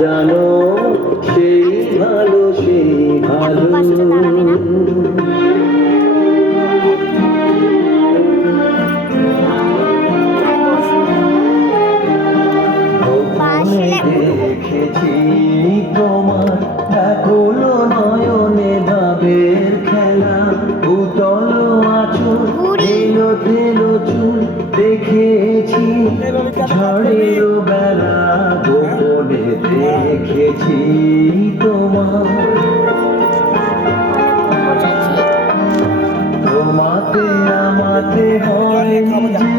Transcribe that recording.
জানো সেই ভালো সেই ভালো। দেখেছি তোমার ব্যাকুল নয়নে ভাবের খেলা, উতল আঁচল এলো তেলো চুল দেখেছি, ঝড়ের বেলা গোপনে দেখেছি তোমার। তোমাতে আমাতে হয় যে